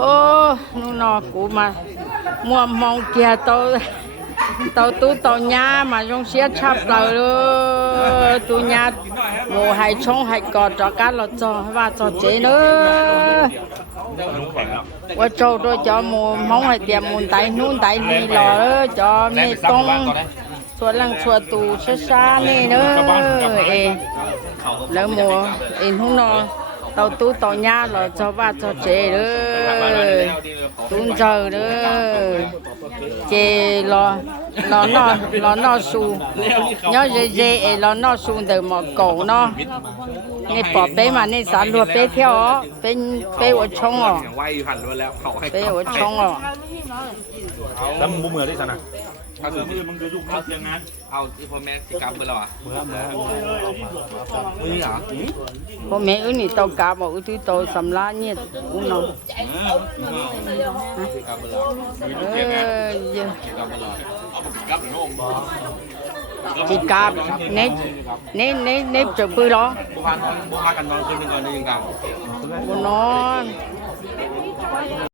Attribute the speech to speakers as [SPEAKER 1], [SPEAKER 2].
[SPEAKER 1] ô nó nọ cũ mà mua mong kia tao tao tu tao nhà mà trong xe chắp tao luôn tu nhà mùa hay 冲 hay cọt cho cá lọt cho và cho chế nữa ว่าโจด้วยจอมูมองให้เตรียมมูลไตนู่นไตนี่รอเออจอนี่ตรงส่ว นหลังส่วนตูช้าๆนี่เนอเอแล้วหมูเอ็นหุ่นนอเตาตู้เตาหญ้าเรา cho ว่า cho chế เด้อเจเด้อเจรอรอนอนอสู nhớ dê dê ê lo nó xuống từ một cổ nó นี่ปอบเป้มานี่สารรัวเป้เที่ยวอ๋อเป็นเป้วชงอ๋อ
[SPEAKER 2] อย่างไหวผ่านรถแล้วเขาให้
[SPEAKER 1] เป้วชงอ๋อ
[SPEAKER 3] แล้วมึงมือที่สันอะ
[SPEAKER 2] เอาถือมือมึงจะยุ่งเอาเสียงงานเอาอีโฟแมนกรรมไปแล้วอะ
[SPEAKER 3] มือมือ
[SPEAKER 2] มือเหรอ
[SPEAKER 1] พอแม่อุ้นี่เตากาบอกอุ้ที่โตสำลาเนี่ยอุ้นเนาะ
[SPEAKER 2] สิกรรมไปแล้ว
[SPEAKER 1] เออเยอะ
[SPEAKER 2] สิกรรมไปแล้วกรรมหรือโง่
[SPEAKER 1] จีกาบเน็ตเน็ตเน็ตเน็ตจะปื้อหรอ
[SPEAKER 2] บุพานบุพากันนอนคืนหนึ่งก่อนได้ยังไง
[SPEAKER 1] บนนอน